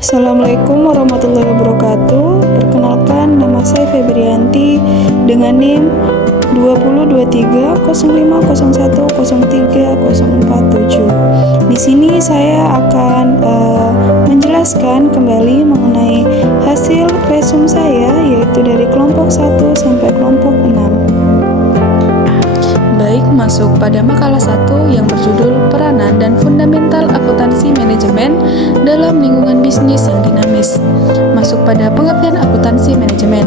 Assalamualaikum warahmatullahi wabarakatuh. Perkenalkan, nama saya Febrianti dengan NIM 202305010347. Di sini saya akan menjelaskan kembali mengenai hasil resum saya, yaitu dari kelompok 1 sampai kelompok 6. Baik, masuk pada makalah 1 yang berjudul Peranan dan Fundamental Akuntansi Manajemen dalam Lingkungan Bisnis yang Dinamis. Masuk pada pengertian akuntansi manajemen.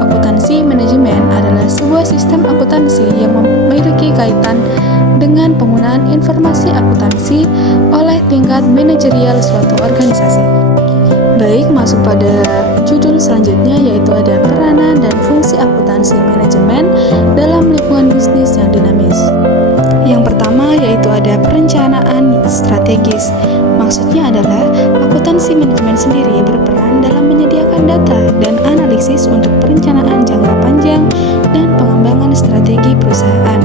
Akuntansi manajemen adalah sebuah sistem akuntansi yang memiliki kaitan dengan penggunaan informasi akuntansi oleh tingkat manajerial suatu organisasi. Baik, masuk pada judul selanjutnya, yaitu ada peranan dan fungsi akuntansi manajemen dalam lingkungan bisnis yang dinamis. Yang pertama yaitu ada perencanaan strategis. Maksudnya adalah akuntansi manajemen sendiri berperan dalam menyediakan data dan analisis untuk perencanaan jangka panjang dan pengembangan strategi perusahaan.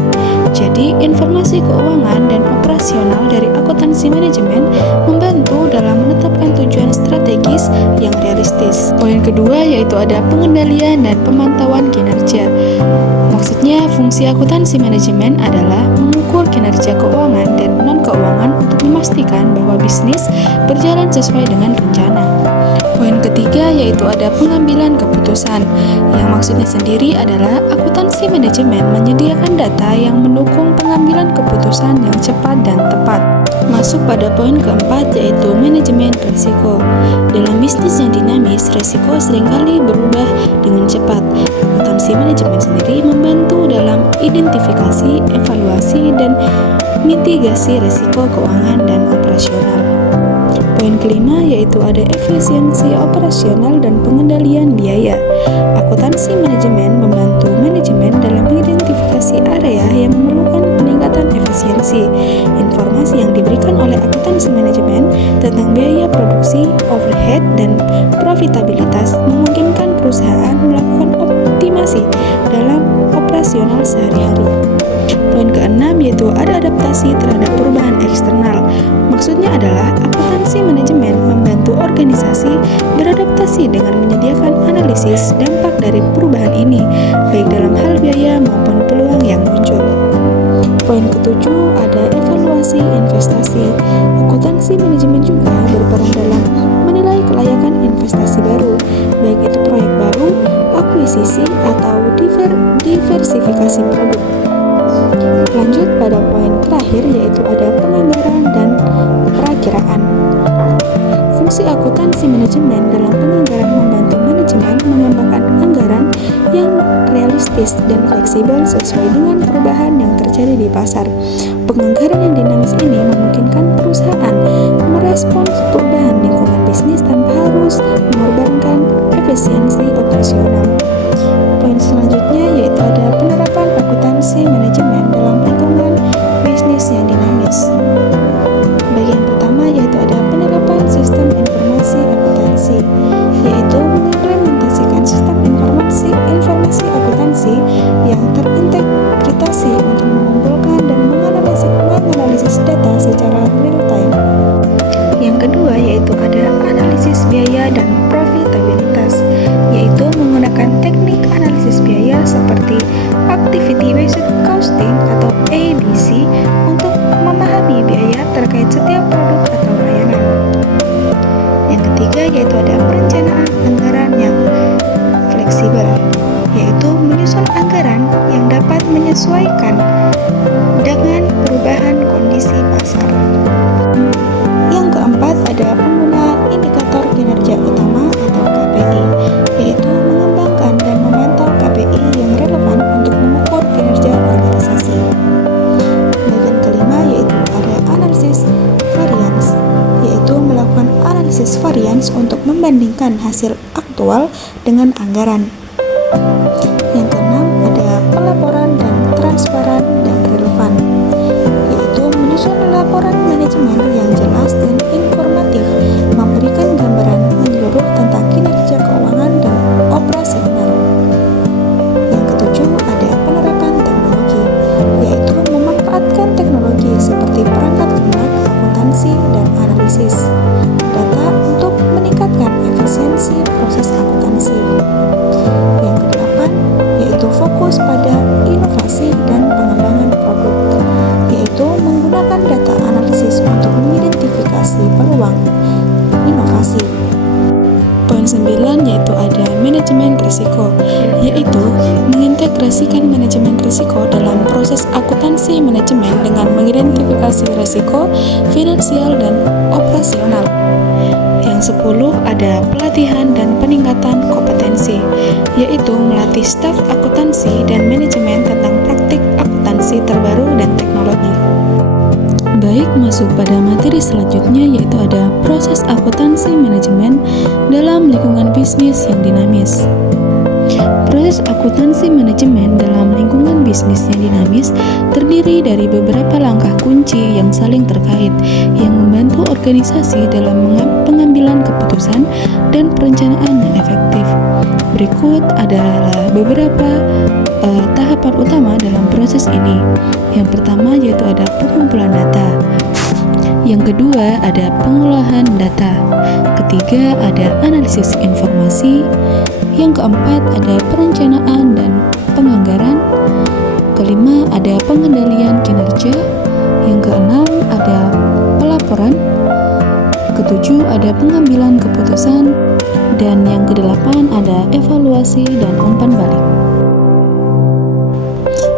Jadi, informasi keuangan dan operasional dari akuntansi manajemen membantu dalam menetapkan tujuan strategis yang realistis. Poin kedua yaitu ada pengendalian dan pemantauan kinerja. Maksudnya, fungsi akuntansi manajemen adalah mengukur kinerja keuangan dan non-keuangan untuk memastikan bahwa bisnis berjalan sesuai dengan rencana. Poin ketiga yaitu ada pengambilan keputusan, yang maksudnya sendiri adalah akuntansi manajemen menyediakan data yang mendukung pengambilan keputusan yang cepat dan tepat. Masuk pada poin keempat yaitu manajemen risiko. Dalam bisnis yang dinamis, risiko seringkali berubah dengan cepat. Akuntansi manajemen sendiri membantu dalam identifikasi, evaluasi, dan mitigasi risiko keuangan dan operasional. Poin kelima yaitu ada efisiensi operasional dan pengendalian biaya. Akuntansi manajemen membantu manajemen dalam mengidentifikasi area yang memerlukan peningkatan efisiensi. Informasi yang diberikan oleh akuntansi manajemen tentang biaya produksi, overhead, dan profitabilitas memungkinkan perusahaan melakukan optimasi dalam operasional sehari-hari. Poin keenam yaitu ada adaptasi terhadap perubahan eksternal. Maksudnya adalah akuntansi manajemen membantu organisasi beradaptasi dengan menyediakan analisis dampak dari perubahan ini, baik dalam hal biaya maupun peluang yang muncul. Poin ketujuh ada evaluasi investasi. Akuntansi manajemen juga berperan dalam menilai kelayakan investasi baru, baik itu proyek baru, akuisisi, atau diversifikasi produk. Lanjut pada poin terakhir yaitu ada penganggaran dan perakiraan. Fungsi akuntansi manajemen dalam penganggaran membantu manajemen mengembangkan anggaran yang realistis dan fleksibel sesuai dengan perubahan yang terjadi di pasar. Penganggaran yang dinamis ini memungkinkan perusahaan merespons perubahan lingkungan bisnis tanpa harus mengorbankan efisiensi operasional. Poin selanjutnya yaitu ada penerapan akuntansi manajemen dalam lingkungan bisnis yang dinamis. Bagian pertama yaitu ada penerapan sistem informasi akuntansi, yaitu mengimplementasikan sistem informasi akuntansi yang terintegrasi untuk mengumpulkan dan menganalisis data secara real time. Yang kedua yaitu ada analisis biaya dan profitabilitas, yaitu menggunakan teknik analisis biaya seperti Activity Based Costing atau ABC untuk memahami biaya terkait setiap produk atau layanan. Yang ketiga yaitu ada perencanaan anggaran yang fleksibel, yaitu menyusun anggaran yang dapat menyesuaikan dengan perubahan kondisi pasar. Yang keempat ada penggunaan indikator kinerja utama atau KPI, yaitu mengembangkan dan memantau KPI yang relevan untuk mengukur kinerja organisasi. Bagian kelima yaitu ada analisis variance, yaitu melakukan analisis variance untuk membandingkan hasil aktual dengan anggaran. Yang keenam ada pelaporan dan transparan dan relevan, yaitu menyusun laporan manajemen yang jelas dan informatif, memberikan gambaran menyeluruh tentang kinerja keuangan dan operasional. Yang ketujuh ada penerapan teknologi, yaitu memanfaatkan teknologi seperti perangkat lunak, akuntansi, dan analisis data untuk meningkatkan organisasi. Poin 9 yaitu ada manajemen risiko, yaitu mengintegrasikan manajemen risiko dalam proses akuntansi manajemen dengan mengidentifikasi risiko finansial dan operasional. Yang 10 ada pelatihan dan peningkatan kompetensi, yaitu melatih staf akuntansi dan manajemen tentang praktik akuntansi terbaru dan teknologi. Baik, masuk pada materi selanjutnya yaitu ada proses akuntansi manajemen dalam lingkungan bisnis yang dinamis. Proses akuntansi manajemen dalam lingkungan bisnis yang dinamis terdiri dari beberapa langkah kunci yang saling terkait yang membantu organisasi dalam pengambilan keputusan dan perencanaan yang efektif. Berikut adalah beberapa tahapan utama dalam proses ini. Yang pertama yaitu ada pengumpulan data. Yang kedua ada pengolahan data. Ketiga ada analisis informasi. Yang keempat ada perencanaan dan penganggaran. Kelima ada pengendalian kinerja. Yang keenam ada pelaporan. Ketujuh ada pengambilan keputusan. Dan yang kedelapan ada evaluasi dan umpan balik.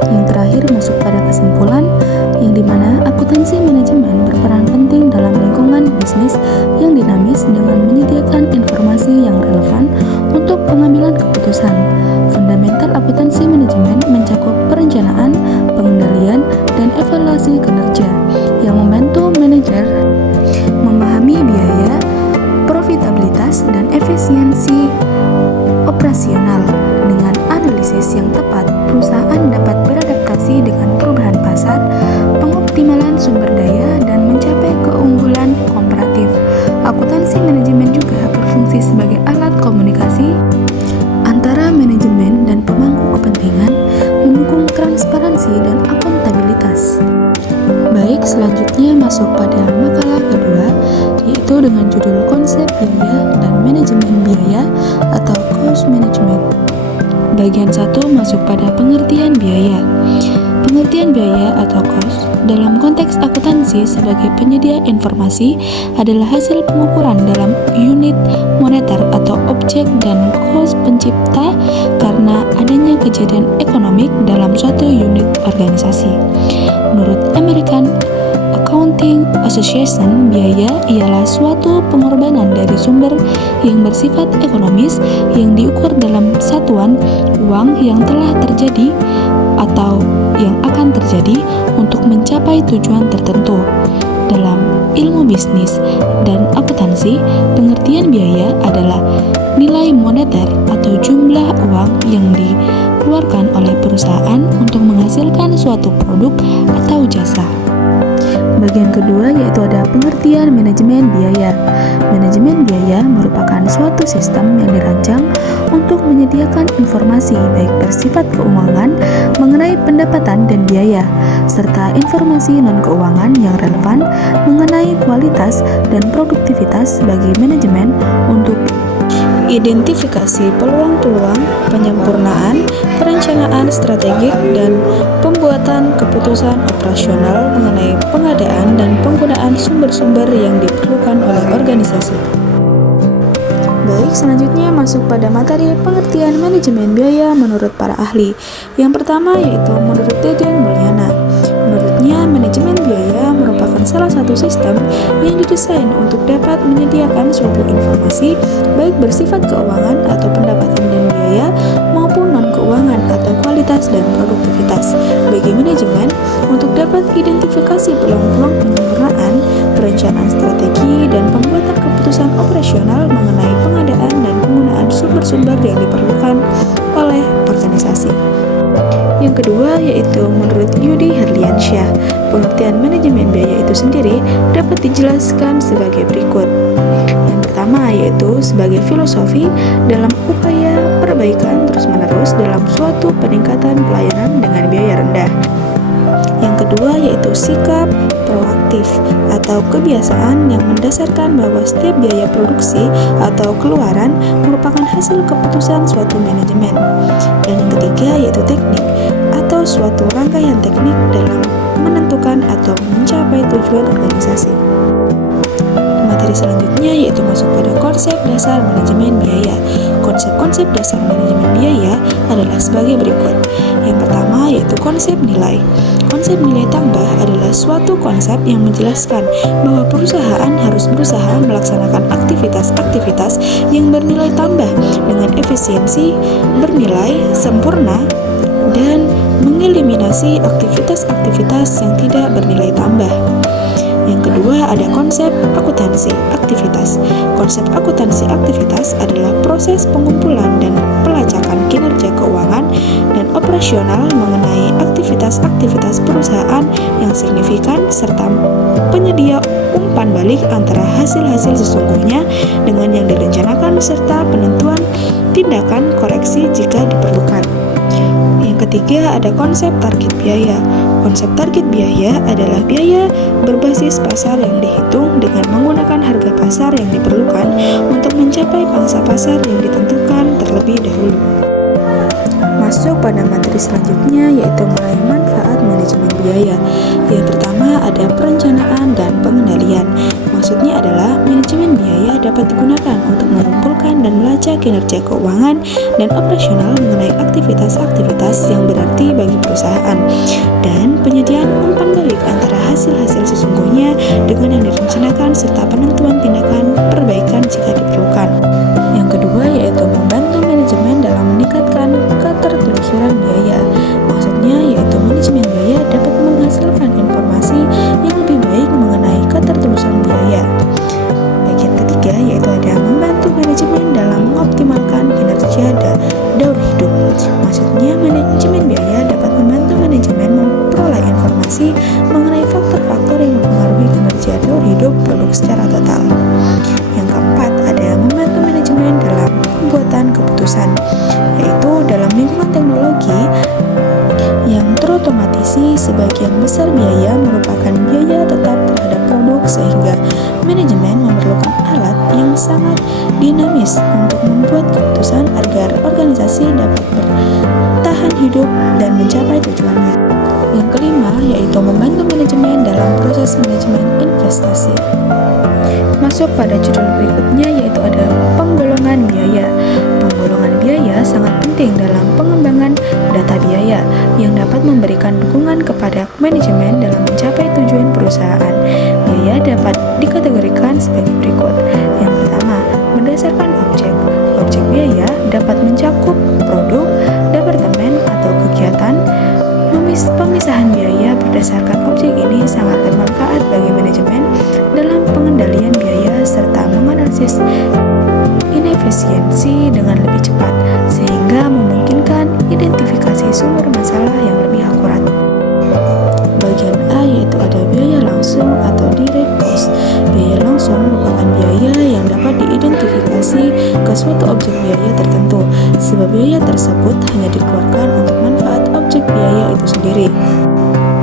Yang terakhir masuk pada kesimpulan, yang dimana akuntansi manajemen berperan penting dalam lingkungan bisnis yang dinamis dengan menyediakan informasi yang relevan untuk pengambilan keputusan. Fundamental akuntansi manajemen mencakup perencanaan, pengendalian, dan evaluasi kinerja yang membantu manajer memahami biaya, profitabilitas, dan efisiensi operasional. Dengan analisis yang tepat, perusahaan dapat beradaptasi dengan perubahan pasar, pengoptimalan sumber daya, dan mencapai keunggulan komparatif. Akuntansi manajemen juga berfungsi sebagai alat komunikasi antara manajemen dan pemangku kepentingan, mendukung transparansi dan akuntabilitas. Baik, selanjutnya masuk pada makalah kedua, yaitu dengan judul konsep biaya dan manajemen biaya atau cost management. Bagian 1 masuk pada pengertian biaya. Pengertian biaya atau cost dalam konteks akuntansi sebagai penyedia informasi adalah hasil pengukuran dalam unit moneter atau objek dan cost pencipta karena adanya kejadian ekonomik dalam suatu unit organisasi. Menurut American Accounting Association, biaya ialah suatu pengorbanan dari sumber yang bersifat ekonomis yang diukur dalam satuan uang yang telah terjadi atau yang akan terjadi untuk mencapai tujuan tertentu. Dalam ilmu bisnis dan akuntansi, pengertian biaya adalah nilai moneter atau jumlah uang yang dikeluarkan oleh perusahaan untuk menghasilkan suatu produk atau jasa. Bagian kedua yaitu ada pengertian manajemen biaya. Manajemen biaya merupakan suatu sistem yang dirancang untuk menyediakan informasi baik bersifat keuangan mengenai pendapatan dan biaya, serta informasi non-keuangan yang relevan mengenai kualitas dan produktivitas bagi manajemen untuk identifikasi peluang-peluang, penyempurnaan, perencanaan strategik, dan pembuatan keputusan operasional mengenai pengadaan dan penggunaan sumber-sumber yang diperlukan oleh organisasi. Baik, selanjutnya masuk pada materi pengertian manajemen biaya menurut para ahli. Yang pertama yaitu menurut Deden Mulyana. Menurutnya, manajemen biaya merupakan salah satu sistem yang didesain untuk dapat menyediakan suatu informasi baik bersifat keuangan atau pendapatan dan biaya maupun non-keuangan atau kualitas dan produktivitas bagi manajemen untuk dapat identifikasi peluang-peluang penyempurnaan, perencanaan strategi, dan pembuatan keputusan operasional mengenai pengadaan dan penggunaan sumber-sumber yang diperlukan oleh organisasi. Yang kedua yaitu menurut Yudi Herliansyah, pengertian manajemen biaya itu sendiri dapat dijelaskan sebagai berikut. Yang pertama yaitu sebagai filosofi dalam upaya perbaikan terus-menerus dalam suatu peningkatan pelayanan dengan biaya rendah. Yang kedua yaitu sikap proaktif atau kebiasaan yang mendasarkan bahwa setiap biaya produksi atau keluaran merupakan hasil keputusan suatu manajemen. Dan yang ketiga yaitu teknik atau suatu rangkaian teknik dalam menentukan atau mencapai tujuan organisasi. materi selanjutnya yaitu masuk pada konsep dasar manajemen biaya. Konsep-konsep dasar manajemen biaya adalah sebagai berikut. Yang pertama yaitu konsep nilai. Konsep nilai tambah adalah suatu konsep yang menjelaskan bahwa perusahaan harus berusaha melaksanakan aktivitas-aktivitas yang bernilai tambah dengan efisiensi, bernilai sempurna, dan mengeliminasi aktivitas-aktivitas yang tidak bernilai tambah. Yang kedua ada konsep akuntansi aktivitas. Konsep akuntansi aktivitas adalah proses pengumpulan dan pelacakan kinerja keuangan dan operasional mengenai aktivitas-aktivitas perusahaan yang signifikan serta penyedia umpan balik antara hasil-hasil sesungguhnya dengan yang direncanakan serta penentuan tindakan koreksi jika diperlukan. Yang ketiga ada konsep target biaya. Konsep target biaya adalah biaya berbasis pasar yang dihitung dengan menggunakan harga pasar yang diperlukan untuk mencapai pangsa pasar yang ditentukan terlebih dahulu. Masuk pada materi selanjutnya yaitu meraih manfaat manajemen biaya. Yang pertama ada perencanaan dan pengendalian. Maksudnya adalah manajemen biaya dapat digunakan untuk mengumpulkan dan melacak kinerja keuangan dan operasional mengenai aktivitas-aktivitas yang berarti bagi perusahaan dan penyediaan umpan balik antara hasil-hasil sesungguhnya dengan yang direncanakan serta penentuan tindakan perbaikan jika diperlukan. Yang kedua yaitu membantu manajemen dalam meningkatkan ketertelusuran biaya. Maksudnya yaitu manajemen biaya dapat menghasilkan informasi yang lebih baik mengenai ketertelusuran biaya. Bagian ketiga yaitu ada membantu manajemen dalam mengoptimalkan kinerja daur hidup. Maksudnya manajemen biaya dapat membantu manajemen memperoleh informasi mengenai faktor-faktor yang mempengaruhi kinerja daur hidup produk secara total. Yang keempat ada membantu manajemen dalam pembuatan keputusan, yaitu dalam lingkungan teknologi yang terotomatisasi sebagian besar biaya merupakan biaya tetap terhadap produk sehingga manajemen memerlukan alat yang sangat dinamis untuk membuat keputusan agar organisasi dapat bertahan hidup dan mencapai tujuannya. Yang kelima yaitu membantu manajemen dalam proses manajemen investasi. Masuk pada judul berikutnya yaitu ada penggolongan biaya. Penggolongan biaya sangat penting dalam pengembangan data biaya yang dapat memberikan dukungan kepada manajemen dalam mencapai tujuan perusahaan. Biaya dapat dikategorikan sebagai berikut. Yang pertama, berdasarkan objek. Objek biaya dapat mencakup produk, departemen, atau kegiatan. Pemisahan biaya berdasarkan objek ini sangat bermanfaat bagi manajemen dalam pengendalian biaya serta menganalisis inefisiensi dengan lebih cepat sehingga memungkinkan identifikasi sumber masalah yang lebih akurat. Bagian A yaitu ada biaya langsung atau direct cost. Biaya langsung merupakan biaya yang dapat diidentifikasi ke suatu objek biaya tertentu sebab biaya tersebut hanya dikeluarkan untuk manfaat objek biaya itu sendiri.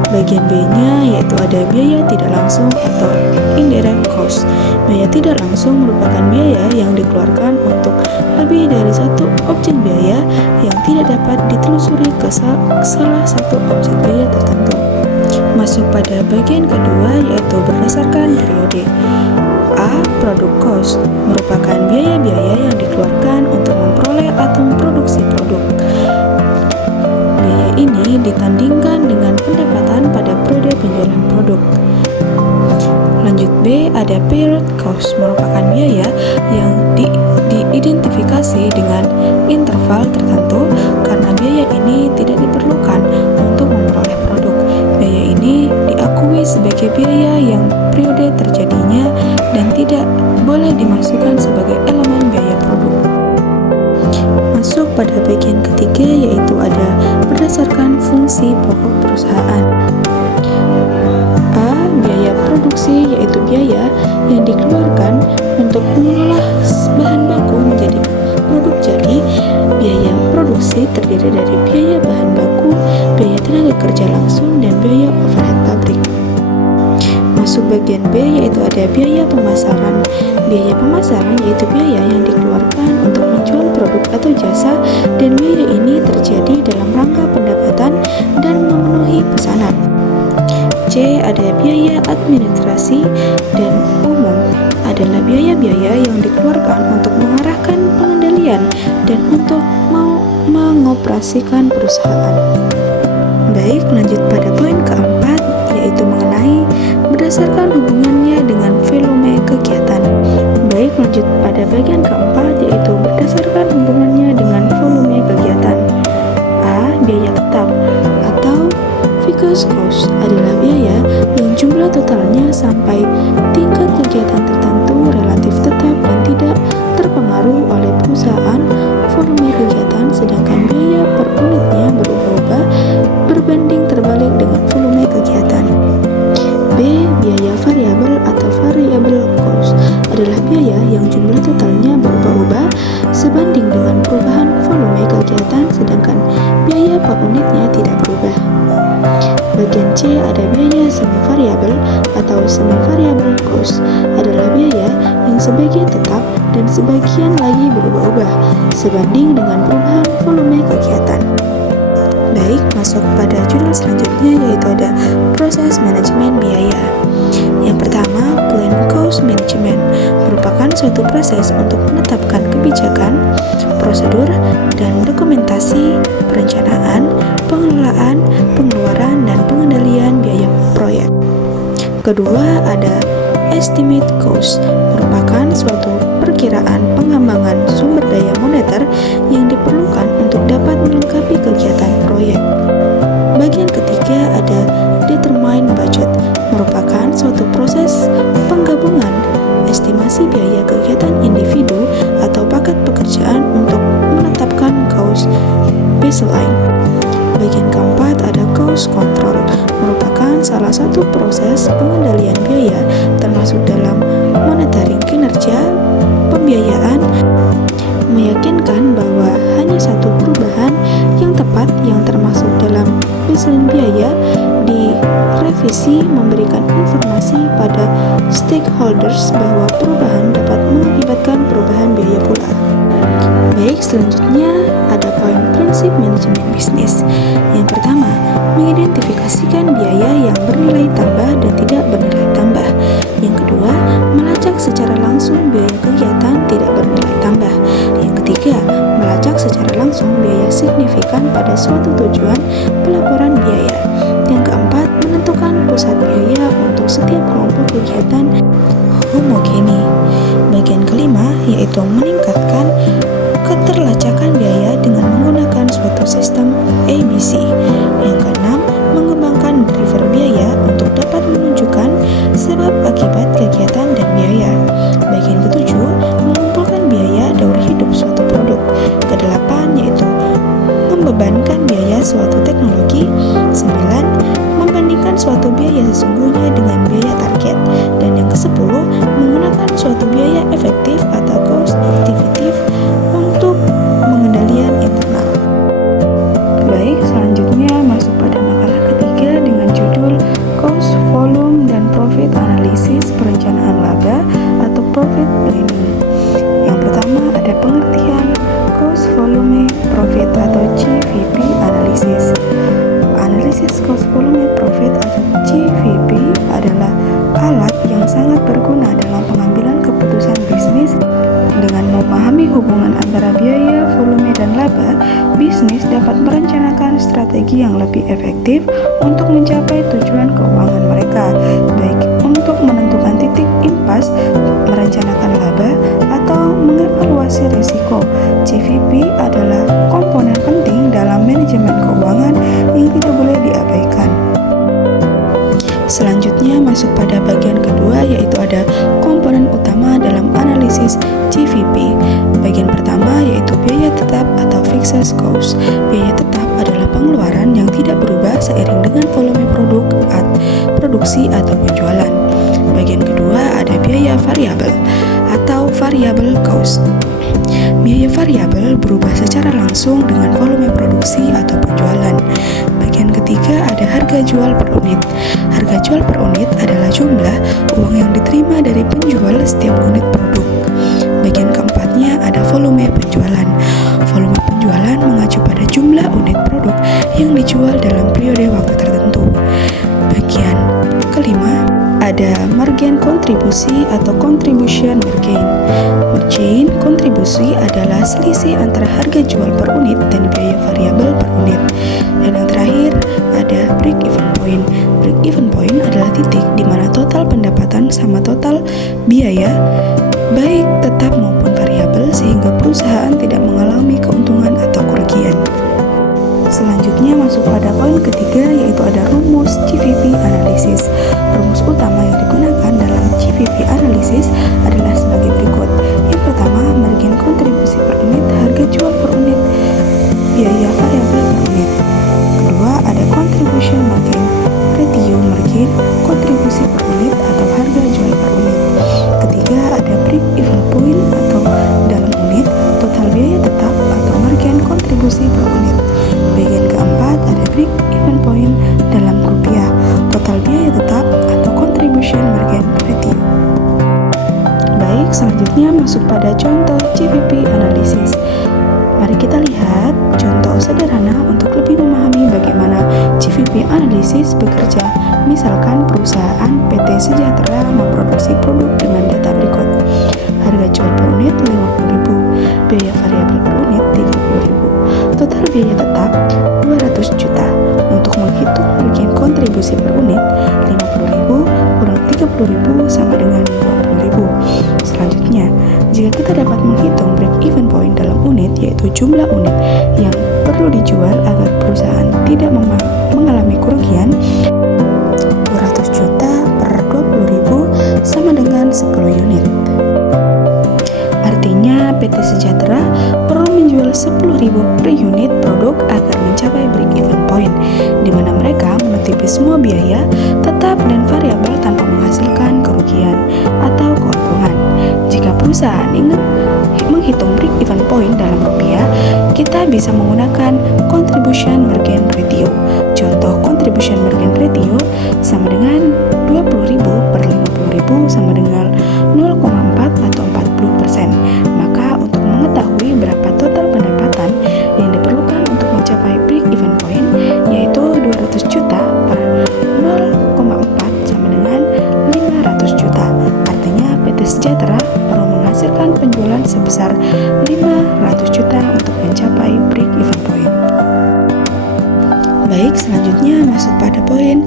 Bagian B-nya yaitu ada biaya tidak langsung atau indirect cost. Biaya tidak langsung merupakan biaya yang dikeluarkan untuk lebih dari satu objek biaya yang tidak dapat ditelusuri ke salah satu objek biaya tertentu. Masuk pada bagian kedua yaitu berdasarkan periode. A. Produk cost merupakan biaya-biaya yang dikeluarkan untuk memperoleh atau memproduksi produk. Biaya ini ditandingkan dengan pendapatan pada periode penjualan produk. Lanjut B, ada period cost merupakan biaya yang diidentifikasi dengan interval tertentu karena biaya ini tidak diperlukan untuk memperoleh produk. Biaya ini diakui sebagai biaya yang periode terjadinya dan tidak boleh dimasukkan sebagai elemen biaya produk. Masuk pada bagian ketiga yaitu ada berdasarkan fungsi pokok perusahaan. A. Biaya produksi yaitu biaya yang dikeluarkan untuk mengolah bahan baku menjadi produk jadi. Biaya produksi terdiri dari biaya bahan baku, biaya tenaga kerja langsung, dan biaya overhead pabrik. Masuk bagian B yaitu ada biaya pemasaran. Biaya pemasaran yaitu biaya yang dikeluarkan untuk menjual produk atau jasa dan biaya ini terjadi dalam rangka pendapatan dan memenuhi pesanan. C. Ada biaya administrasi dan umum. adalah biaya-biaya yang dikeluarkan untuk mengarahkan pengendalian dan untuk mengoperasikan perusahaan. Baik, lanjut pada poin keempat, yaitu mengenai berdasarkan hubungannya dengan volume kegiatan. Baik, lanjut pada bagian keempat, yaitu berdasarkan hubungannya dengan volume kegiatan. A. Biaya tetap atau fixed cost adalah biaya yang jumlah totalnya sampai tingkat kegiatan tertentu relatif tetap dan tidak terpengaruh oleh perusahaan volume kegiatan, sedangkan biaya per unitnya berubah-ubah berbanding terbalik dengan volume kegiatan. B. Biaya variabel atau variable cost adalah biaya yang jumlah totalnya berubah-ubah sebanding dengan perubahan volume kegiatan, sedangkan biaya per unitnya tidak berubah. Bagian C ada biaya semi-variabel atau semi-variable cost adalah biaya yang sebagian tetap dan sebagian lagi berubah-ubah sebanding dengan perubahan volume kegiatan. Baik, masuk pada judul selanjutnya, yaitu ada proses manajemen biaya. Yang pertama, plan cost management merupakan suatu proses untuk menetapkan kebijakan, prosedur, dan dokumentasi perencanaan, pengelolaan, pengeluaran, dan pengendalian biaya proyek. Kedua, ada estimate cost merupakan suatu perkiraan pengembangan sumber daya moneter yang diperlukan untuk dapat melengkapi kegiatan proyek. Bagian ketiga ada determine budget merupakan suatu proses penggabungan estimasi biaya kegiatan individu atau paket pekerjaan untuk menetapkan cost baseline. Bagian keempat ada cost control merupakan salah satu proses pengendalian biaya termasuk dalam monitoring kinerja pembiayaan, meyakinkan bahwa hanya satu perubahan yang tepat yang termasuk dalam baseline biaya direvisi, memberikan informasi pada stakeholders bahwa perubahan dapat mengakibatkan perubahan biaya pula. Baik, selanjutnya ada poin prinsip manajemen bisnis. Yang pertama, mengidentifikasikan biaya yang bernilai tambah dan tidak bernilai tambah. Yang kedua, melacak secara langsung biaya kegiatan tidak bernilai tambah. Yang ketiga, melacak secara langsung biaya signifikan pada suatu tujuan pelaporan biaya. Yang keempat, menentukan pusat biaya untuk setiap kelompok kegiatan homogeni. Bagian kelima yaitu meningkatkan keterlacakan biaya dengan menggunakan suatu sistem ABC. Yang keenam, mengembangkan driver biaya untuk dapat menunjukkan sebab akibat kegiatan dan biaya. Bagian ketujuh, mengumpulkan biaya daur hidup suatu produk. Kedelapan yaitu membebankan biaya suatu teknologi. 9. Membandingkan suatu biaya sesungguhnya dengan biaya target. Dan yang ke-10, menggunakan suatu biaya efektif atau cost effective untuk pengendalian internal. Baik, selanjutnya masuk pada makalah ketiga dengan judul Cost, Volume, dan Profit Analysis Perencanaan Laba atau Profit Planning. Yang pertama ada pengertian Cost, Volume, Profit atau CVP Analysis. Analisis Cost, Volume, Profit atau CVP adalah alat yang sangat berguna dalam pengambilan keputusan bisnis. Dengan memahami hubungan antara biaya, volume, dan laba, bisnis dapat merencanakan strategi yang lebih efektif untuk mencapai tujuan keuangan mereka, baik untuk menentukan titik impas, merencanakan laba, atau mengevaluasi risiko. CVP adalah komponen penting dalam manajemen keuangan yang tidak boleh diabaikan. Selanjutnya masuk pada bagian kedua, yaitu ada komponen utama dalam analisis CVP. Bagian pertama yaitu biaya tetap atau fixed cost. Biaya tetap adalah pengeluaran yang tidak berubah seiring dengan volume produksi atau penjualan. Bagian kedua ada biaya variabel atau variable cost. Biaya variabel berubah secara langsung dengan volume produksi atau penjualan. Bagian ketiga ada harga jual per unit. Harga jual per unit adalah jumlah uang yang diterima dari penjual setiap unit produk. Bagian keempatnya ada volume penjualan. Volume penjualan mengacu pada jumlah unit produk yang dijual dalam periode waktu tertentu. Bagian kelima ada ada margin kontribusi atau contribution margin. Margin kontribusi adalah selisih antara harga jual per unit dan biaya variabel per unit. Dan yang terakhir ada break even point. Break even point adalah titik di mana total pendapatan sama total biaya baik tetap maupun variabel sehingga perusahaan tidak mengalami keuntungan atau kerugian. Selanjutnya masuk pada poin ketiga, yaitu ada rumus GVP analysis. Rumus utama yang digunakan dalam GVP analysis adalah sebagai berikut. Yang pertama, margin kontribusi per unit, harga jual per unit, biaya variabel per unit. Kedua, ada contribution margin, ratio margin kontribusi per unit atau harga jual per unit. Ketiga, ada break even point atau dalam unit, total biaya tetap atau margin kontribusi per unit. Bagian keempat ada break even point dalam rupiah, total biaya tetap atau contribution margin ratio. Baik, selanjutnya masuk pada contoh GVP analysis. Mari kita lihat contoh sederhana untuk lebih memahami bagaimana GVP analysis bekerja. Misalkan perusahaan PT Sejahtera memproduksi produk dengan data berikut. Harga jual per unit 50.000, biaya variabel per unit 30.000. Total biaya tetap 200 juta. Untuk menghitung margin kontribusi per unit, 50.000 kurang 30.000 sama dengan 20.000. Selanjutnya, jika kita dapat menghitung break even point dalam unit, yaitu jumlah unit yang perlu dijual agar perusahaan tidak mengalami kerugian, 200 juta per 20.000 sama dengan 10 unit. Artinya PT Sejahtera perlu menjual 10.000 per unit produk agar mencapai break even point, di mana mereka menutupi semua biaya tetap dan variabel tanpa menghasilkan kerugian atau keuntungan. Jika perusahaan ingin menghitung break even point dalam rupiah, kita bisa menggunakan contribution margin ratio. Contoh contribution margin ratio sama dengan 20.000 per 50.000 sama dengan 0,4 atau 40%. Maka untuk mengetahui berapa total pendapatan yang diperlukan untuk mencapai break even point, yaitu 200 juta per 0,4 sama dengan 500 juta. Artinya PT Sejahtera perlu menghasilkan penjualan sebesar 500 juta untuk mencapai break even point. Baik, selanjutnya masuk pada poin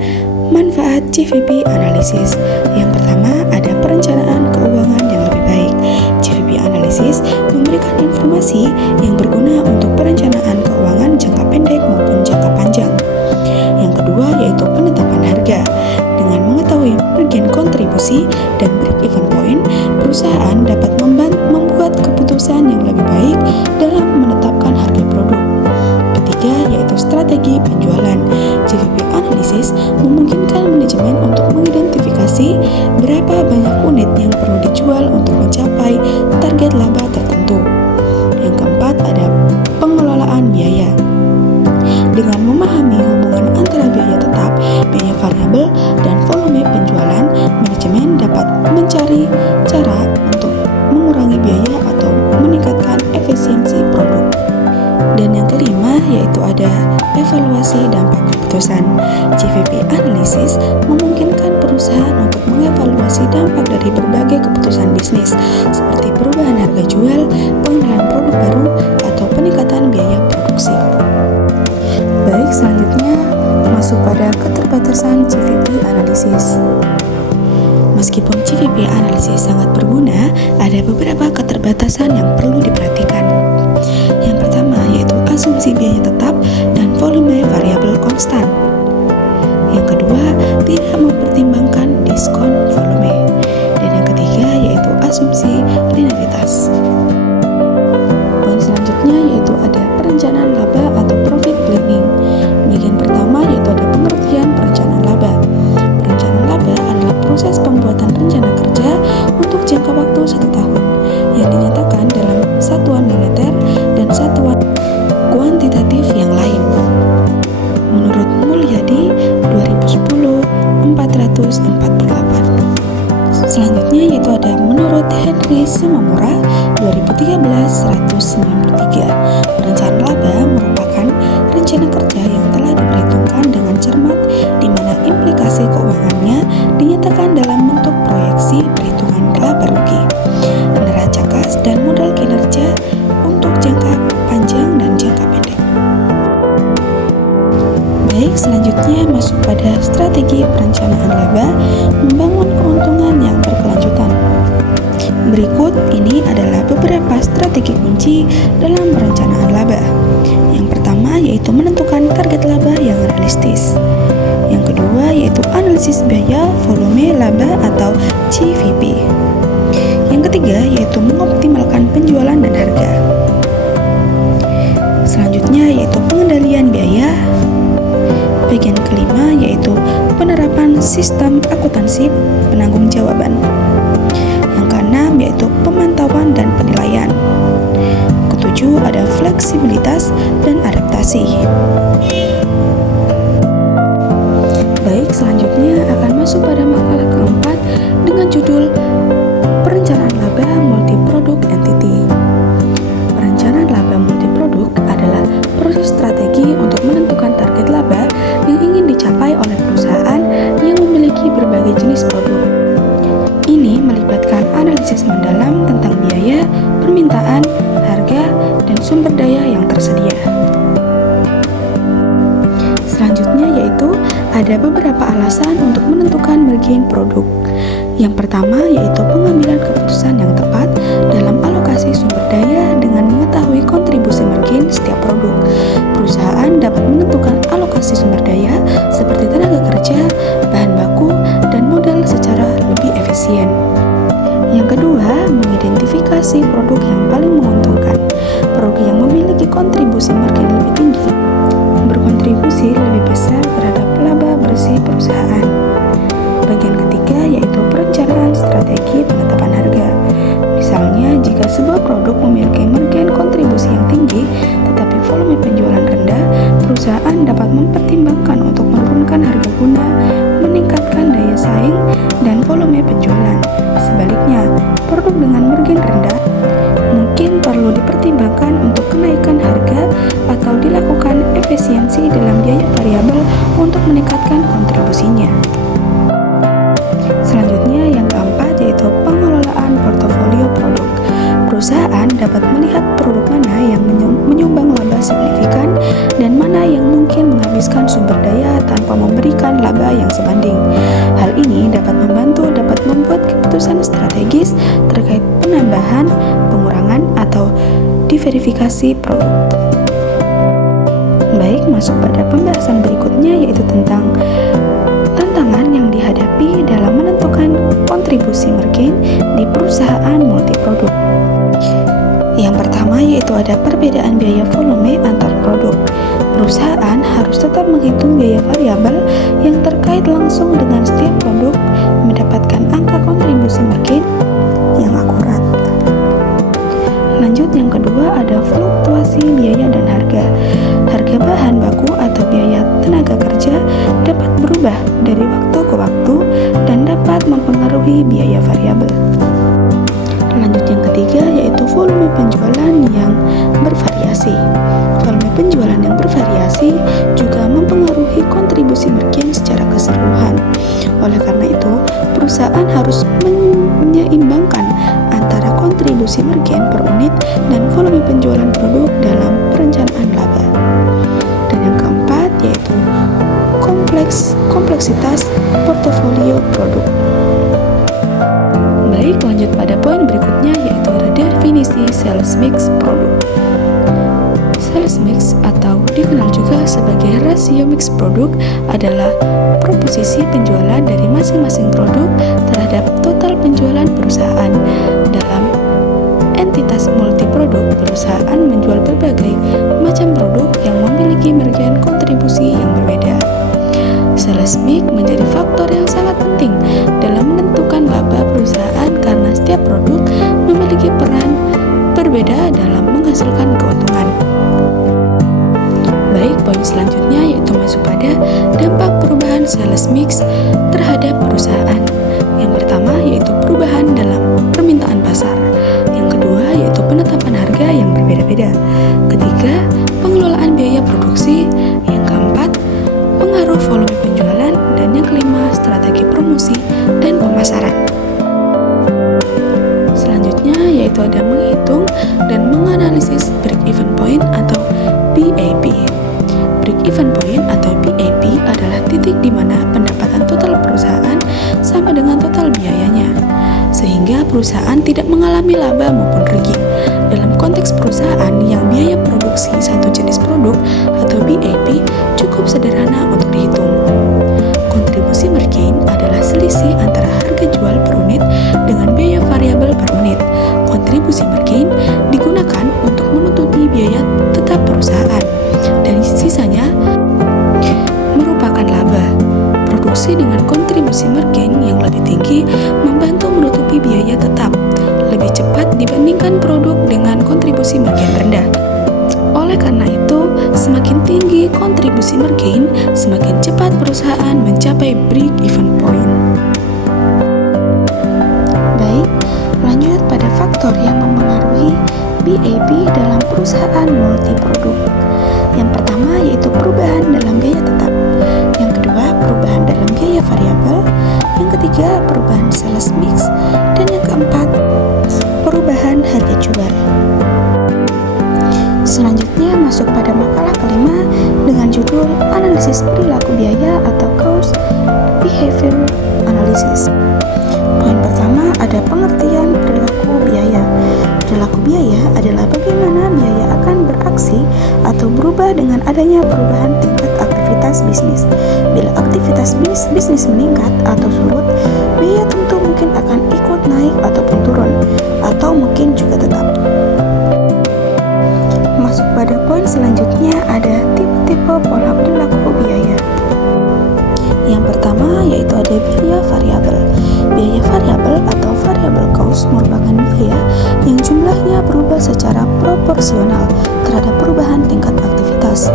manfaat GVP analysis. Yang pertama ada perencanaan keuangan yang lebih baik. GVP analysis memberikan informasi yang berguna untuk perencanaan keuangan jangka pendek maupun jangka panjang. Yang kedua yaitu penetapan harga. Dengan mengetahui margin kontribusi dan break even point, perusahaan dapat membuat keputusan yang lebih baik dalam menetapkan harga produk. Ketiga yaitu strategi penjualan. GVP analysis memungkinkan manajemen untuk mengidentifikasi berapa banyak unit yang perlu dijual untuk mencapai target laba tertentu. Yang keempat ada pengelolaan biaya. Dengan memahami hubungan antara biaya tetap, biaya variabel, dan volume penjualan, manajemen dapat mencari cara untuk mengurangi biaya atau meningkatkan efisiensi produk. Dan yang kelima yaitu ada evaluasi dampak keputusan. GVP analysis memungkinkan perusahaan untuk mengevaluasi dampak dari berbagai keputusan bisnis seperti perubahan harga jual, pengenalan produk baru, atau peningkatan biaya produksi. Baik, selanjutnya masuk pada keterbatasan GVP analysis. Meskipun GVP analysis sangat berguna, ada beberapa keterbatasan yang perlu diperhatikan. Yang pertama yaitu asumsi biaya tetap dan volume variabel konstan. Yang kedua, tidak mempertimbangkan diskon volume. Dan yang ketiga yaitu asumsi linearitas. Poin selanjutnya yaitu ada perencanaan laba atau profit planning. Bagian pertama yaitu ada pengertian perencanaan laba. Perencanaan laba adalah proses pembuatan rencana kerja untuk jangka waktu 1 tahun yang dinyatakan dalam satuan moneter dan satuan kuantitatif yang lain. Menurut Mulyadi 2010 448. Selanjutnya yaitu ada menurut Henry Sumamura 2013 193. Perencanaan laba merupakan rencana kerja yang telah diperhitungkan dengan cermat di mana implikasi keuangannya dinyatakan dalam dan modal kinerja untuk jangka panjang dan jangka pendek. Baik, selanjutnya masuk pada strategi perencanaan laba membangun keuntungan yang berkelanjutan. Berikut ini adalah beberapa strategi kunci dalam perencanaan laba. Yang pertama yaitu menentukan target laba yang realistis. Yang kedua yaitu analisis biaya volume laba atau GVP. Yang ketiga yaitu mengoptimalkan penjualan dan harga. Selanjutnya yaitu pengendalian biaya. Bagian kelima yaitu penerapan sistem akuntansi penanggung-jawaban. Yang keenam yaitu pemantauan dan penilaian. Ketujuh ada fleksibilitas dan adaptasi. Baik, selanjutnya akan masuk pada makalah keempat dengan judul Perencanaan Laba Multiproduk Entity. Perencanaan laba multiproduk adalah proses strategi untuk menentukan target laba yang ingin dicapai oleh perusahaan yang memiliki berbagai jenis produk. Ini melibatkan analisis mendalam tentang biaya, permintaan, harga, dan sumber daya yang tersedia. Selanjutnya yaitu ada beberapa alasan untuk menentukan margin produk. Yang pertama yaitu pengambilan keputusan yang tepat dalam alokasi sumber daya dengan mengetahui kontribusi margin setiap produk. Perusahaan dapat menentukan alokasi sumber daya seperti tenaga kerja, bahan baku, dan modal secara lebih efisien. Yang kedua, mengidentifikasi produk yang paling menguntungkan. Produk yang memiliki kontribusi margin lebih tinggi berkontribusi lebih besar terhadap laba bersih perusahaan. Bagian ketiga yaitu perencanaan strategi penetapan harga. Misalnya, jika sebuah produk memiliki margin kontribusi yang tinggi tetapi volume penjualan rendah, perusahaan dapat mempertimbangkan untuk menurunkan harga guna, meningkatkan daya saing, dan volume penjualan. Sebaliknya, produk dengan margin rendah mungkin perlu dipertimbangkan untuk kenaikan harga atau dilakukan efisiensi dalam biaya variabel untuk meningkatkan kontribusinya. Selanjutnya yang keempat yaitu pengelolaan portofolio produk. Perusahaan dapat melihat produk mana yang menyumbang laba signifikan dan mana yang mungkin menghabiskan sumber daya tanpa memberikan laba yang sebanding. Hal ini dapat membuat keputusan strategis terkait penambahan, pengurangan, atau diverifikasi produk. Baik, masuk pada pembahasan berikutnya yaitu tentang tantangan yang dihadapi dalam menentukan kontribusi margin di perusahaan multiproduk. Yang pertama yaitu ada perbedaan biaya volume antar produk. Perusahaan harus tetap menghitung biaya variabel yang terkait langsung dengan setiap produk, mendapatkan angka kontribusi margin yang akurat. Lanjut, yang kedua ada fluktuasi biaya dan harga. Harga bahan baku atau biaya tenaga kerja dapat berubah dari waktu ke waktu dan dapat mempengaruhi biaya variabel. Lanjut, yang ketiga yaitu volume penjualan yang bervariasi. Volume penjualan yang bervariasi juga mempengaruhi kontribusi margin secara keseluruhan. Oleh karena itu, perusahaan harus menyeimbangkan antara kontribusi margin per unit dan volume penjualan produk dalam perencanaan laba. Dan yang keempat yaitu kompleksitas portofolio produk. Baik, lanjut pada poin berikutnya yaitu definisi sales mix produk. Sales mix atau dikenal juga sebagai rasio mix produk adalah proposisi penjualan dari masing-masing produk terhadap total penjualan perusahaan. Dalam entitas multiproduk, perusahaan menjual berbagai macam produk yang memiliki margin kontribusi yang berbeda. Sales mix menjadi faktor yang sangat penting dalam menentukan laba perusahaan karena setiap produk memiliki peran berbeda dalam menghasilkan keuntungan. Baik, poin selanjutnya yaitu masuk pada dampak perubahan sales mix terhadap perusahaan. Yang pertama yaitu perubahan dalam permintaan pasar. Yang kedua yaitu penetapan harga yang berbeda-beda. Ketiga, pengelolaan biaya produksi. Yang keempat, pengaruh volume penjualan. Dan yang kelima, strategi promosi dan pemasaran. Selanjutnya yaitu ada menghitung dan menganalisis break-even point atau BEP. Break-even point atau BEP adalah titik di mana pendapatan total perusahaan sama dengan total biayanya, sehingga perusahaan tidak mengalami laba maupun rugi. Dalam konteks perusahaan yang biaya produksi satu jenis produk atau BEP cukup sederhana untuk dihitung. Kontribusi margin adalah selisih antara harga jual per unit dengan biaya variabel per unit. Kontribusi margin digunakan untuk menutupi biaya tetap perusahaan, dan sisanya merupakan laba. Produksi dengan kontribusi margin yang lebih tinggi membantu menutupi biaya tetap lebih cepat dibandingkan produk dengan kontribusi margin rendah. Oleh karena itu, semakin tinggi kontribusi margin, semakin cepat perusahaan mencapai break-even point. Baik, lanjut pada faktor yang mempengaruhi BEP dalam perusahaan multiproduk. Yang pertama yaitu perubahan dalam biaya tetap. Yang kedua, perubahan dalam biaya variabel. Yang ketiga, perubahan sales mix. Dan yang keempat, perubahan harga jual. Selanjutnya masuk pada makalah kelima dengan judul Analisis Perilaku Biaya atau Cost Behavior Analysis. Poin pertama ada pengertian perilaku biaya. Perilaku biaya adalah bagaimana biaya akan beraksi atau berubah dengan adanya perubahan tingkat aktivitas bisnis. Bila aktivitas bisnis meningkat atau surut, biaya tentu mungkin akan ikut naik ataupun turun, atau mungkin juga tetap. Masuk pada poin selanjutnya ada tipe-tipe pola perilaku biaya. Yang pertama yaitu ada biaya variabel. Biaya variabel atau variable cost merupakan biaya yang jumlahnya berubah secara proporsional terhadap perubahan tingkat aktivitas.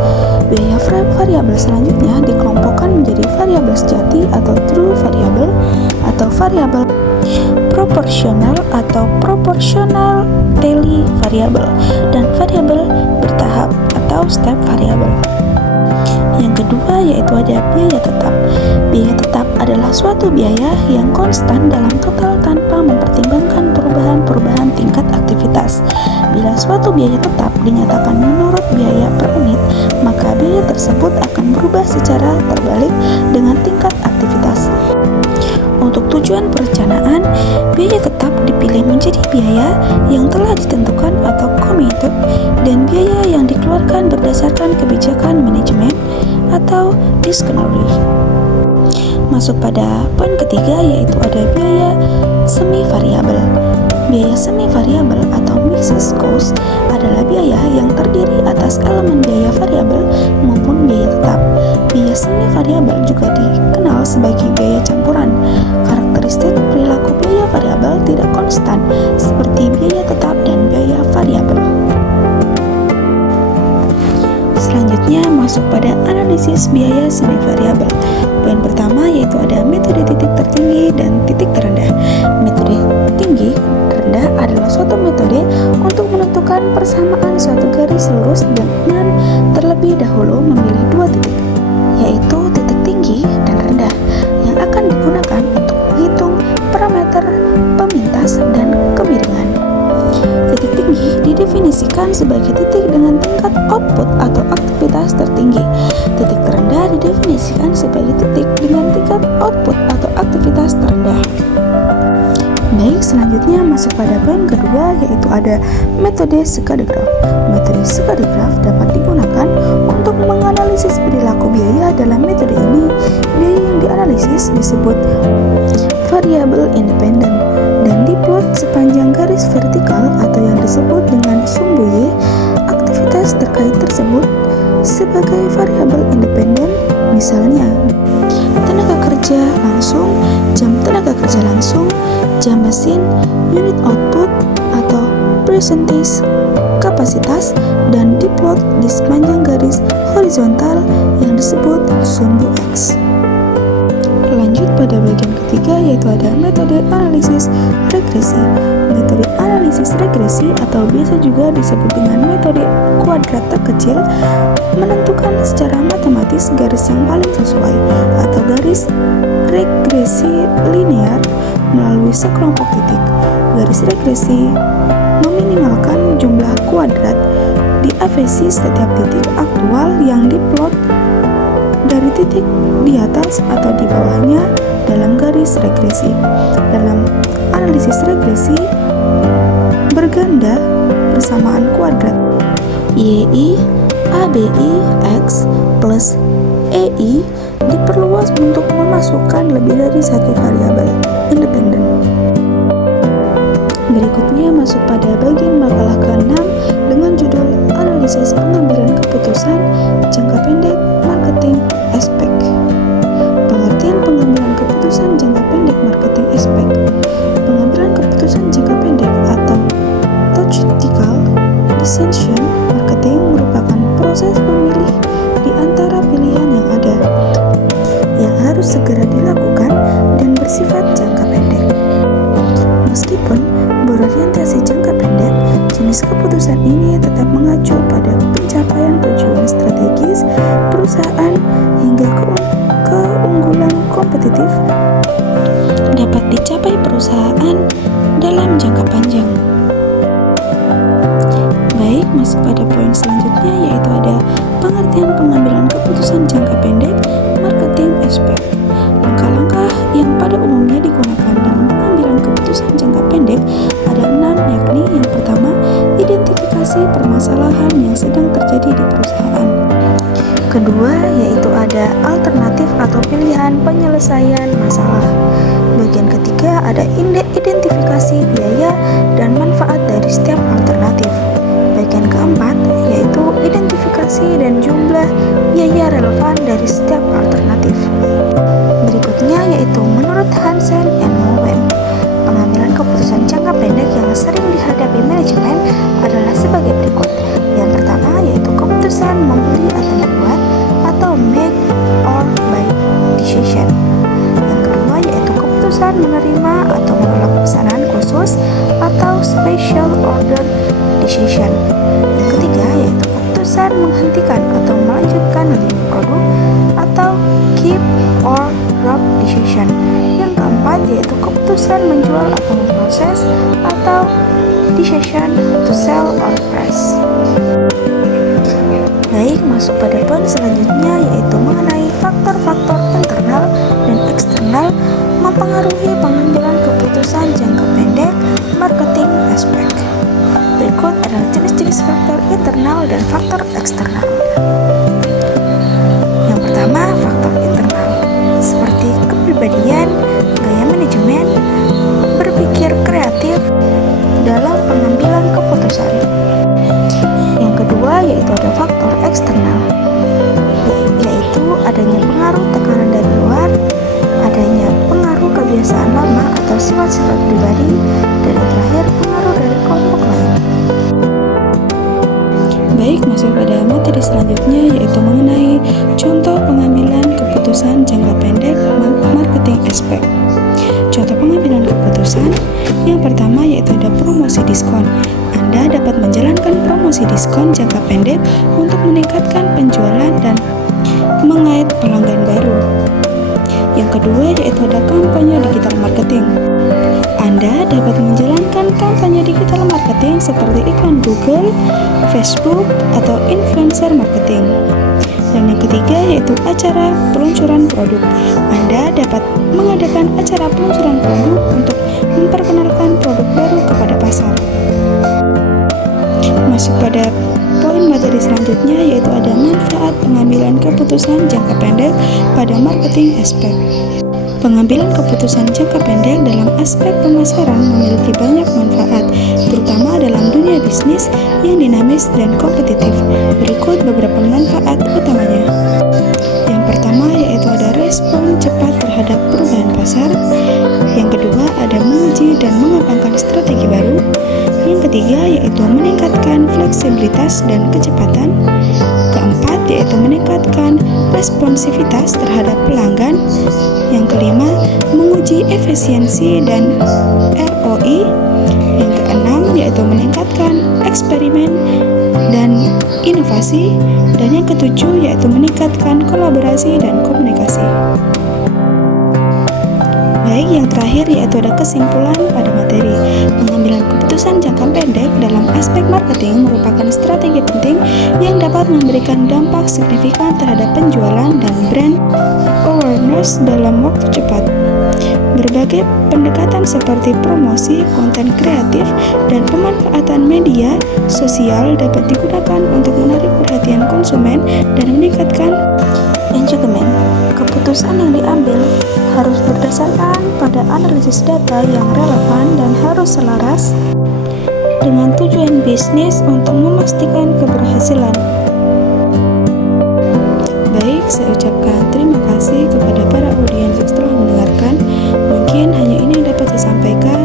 Biaya variabel selanjutnya dikelompokkan menjadi variabel sejati atau true variable, atau variabel proporsional atau proportional daily variable, dan variabel bertahap atau step variable. Yang kedua yaitu ada biaya tetap. Biaya tetap adalah suatu biaya yang konstan dalam total tanpa mempertimbangkan perubahan-perubahan tingkat aktivitas. Bila suatu biaya tetap dinyatakan menurut biaya per unit, maka biaya tersebut akan berubah secara terbalik dengan tingkat aktivitas. Untuk tujuan perencanaan, biaya tetap dipilih menjadi biaya yang telah ditentukan atau committed, dan biaya yang dikeluarkan berdasarkan kebijakan manajemen atau discretionary. Masuk pada poin ketiga yaitu ada biaya semi variabel. Biaya semi variabel atau mixed cost adalah biaya yang terdiri atas elemen biaya variabel maupun biaya tetap. Biaya semi variabel juga dikenal sebagai biaya campuran. Karakteristik perilaku biaya variabel tidak konstan seperti biaya tetap dan biaya variabel. Selanjutnya masuk pada analisis biaya semi variabel. Poin pertama yaitu ada metode titik tertinggi dan titik terendah. Metode tinggi rendah adalah suatu metode untuk menentukan persamaan suatu garis lurus dengan terlebih dahulu memilih dua titik, yaitu titik tinggi dan rendah, yang akan digunakan untuk menghitung parameter pemintas dan kemiringan. Titik tinggi didefinisikan sebagai titik dengan tingkat output atau aktivitas tertinggi. Titik terendah didefinisikan sebagai titik dengan tingkat output atau aktivitas terendah. Baik, selanjutnya masuk pada poin kedua yaitu ada metode Shadowgraph graph. Metode Shadowgraph graph dapat digunakan untuk menganalisis perilaku biaya. Dalam metode ini, biaya yang dianalisis disebut variable independent dan diplot sepanjang garis vertikal atau yang disebut dengan sumbu Y. Aktivitas terkait tersebut sebagai variabel independen, misalnya tenaga kerja langsung, jam tenaga kerja langsung, jam mesin, unit output atau percentage kapasitas, dan diplot di sepanjang garis horizontal yang disebut sumbu X. Lanjut pada bagian ketiga yaitu ada metode analisis regresi. Metode analisis regresi atau biasa juga disebut dengan metode kuadrat terkecil menentukan secara matematis garis yang paling sesuai atau garis regresi linear melalui sekelompok titik. Garis regresi meminimalkan jumlah kuadrat di AVC setiap titik aktual yang diplot dari titik di atas atau di bawahnya dalam garis regresi. Dalam analisis regresi, berganda persamaan kuadrat YI ABI X plus EI diperluas untuk memasukkan lebih dari satu variabel independen. Berikutnya masuk pada bagian makalah ke-6 dengan judul Analisis Pengambilan Keputusan Jangka Pendek Marketing Aspek. Pengertian pengambilan keputusan jangka pendek marketing aspek. Pengambilan keputusan jangka pendek atau tactical decision marketing merupakan proses memilih di antara pilihan yang ada yang harus segera dilakukan dan bersifat jangka pendek. Meskipun berorientasi jangka pendek, jenis keputusan ini tetap mengacu pada pencapaian tujuan strategis perusahaan hingga keunggulan kompetitif dapat dicapai perusahaan dalam jangka panjang. Baik, masuk pada poin selanjutnya, yaitu ada pengertian pengambilan keputusan jangka pendek marketing aspek. Langkah-langkah yang pada umumnya digunakan dalam pengambilan keputusan jangka pendek ada 6, yakni yang pertama, identifikasi permasalahan yang sedang terjadi di perusahaan. Kedua, yaitu ada alternatif atau pilihan penyelesaian masalah. Bagian ketiga ada identifikasi biaya dan manfaat dari setiap alternatif. Bagian keempat yaitu identifikasi dan jumlah biaya relevan dari setiap alternatif. Berikutnya yaitu menurut Hansen and Mowen, pengambilan keputusan jangka pendek yang sering dihadapi manajemen adalah sebagai berikut. Yang pertama yaitu keputusan membeli atau membuat atau make or buy decision. Yang kedua yaitu keputusan menerima atau menolak pesanan khusus atau special order decision. Yang ketiga yaitu keputusan menghentikan atau melanjutkan lini produk atau keep or drop decision. Yang keempat yaitu keputusan menjual atau memproses atau decision to sell or price. Baik, masuk pada poin selanjutnya yaitu mengenai faktor-faktor internal dan eksternal mempengaruhi pengambilan keputusan jangka pendek marketing aspek. Berikut adalah jenis-jenis faktor internal dan faktor eksternal. Yang pertama, faktor internal seperti kepribadian, gaya manajemen, berpikir kreatif dalam pengambilan keputusan. Yang kedua yaitu ada faktor eksternal, yaitu adanya pengaruh tekanan dari luar, adanya pengaruh kebiasaan lama atau sifat-sifat pribadi, dan yang terakhir pengaruh dari kelompok lain. Baik, masuk pada materi selanjutnya yaitu mengenai contoh pengambilan keputusan jangka pendek marketing aspek. Contoh pengambilan keputusan yang pertama yaitu ada promosi diskon. Anda dapat menjalankan promosi diskon jangka pendek untuk meningkatkan penjualan dan mengait pelanggan baru. Yang kedua yaitu ada kampanye digital marketing. Anda dapat menjalankan kampanye digital marketing seperti iklan Google, Facebook, atau influencer marketing. Dan yang ketiga yaitu acara peluncuran produk. Anda dapat mengadakan acara peluncuran produk untuk memperkenalkan produk baru kepada pasar. Masuk pada poin materi selanjutnya yaitu ada manfaat pengambilan keputusan jangka pendek pada marketing aspek. Pengambilan keputusan jangka pendek dalam aspek pemasaran memiliki banyak manfaat, terutama dalam dunia bisnis yang dinamis dan kompetitif. Berikut beberapa manfaat utamanya. Yang pertama yaitu ada respon cepat terhadap perubahan pasar. Yang kedua ada menguji dan mengembangkan strategi baru. Yang ketiga yaitu meningkatkan fleksibilitas dan kecepatan. Keempat yaitu meningkatkan responsivitas terhadap pelanggan. Yang kelima, menguji efisiensi dan ROI. Yang keenam yaitu meningkatkan eksperimen dan inovasi. Dan yang ketujuh yaitu meningkatkan kolaborasi dan komunikasi. Baik, yang terakhir yaitu ada kesimpulan pada materi. Pengambilan keputusan keputusan jangka pendek dalam aspek marketing merupakan strategi penting yang dapat memberikan dampak signifikan terhadap penjualan dan brand awareness dalam waktu cepat. Berbagai pendekatan seperti promosi, konten kreatif, dan pemanfaatan media sosial dapat digunakan untuk menarik perhatian konsumen dan meningkatkan engagement. Keputusan yang diambil harus berdasarkan pada analisis data yang relevan dan harus selaras dengan tujuan bisnis untuk memastikan keberhasilan. Baik, saya ucapkan terima kasih kepada para audiens yang telah mendengarkan. Mungkin hanya ini yang dapat saya sampaikan.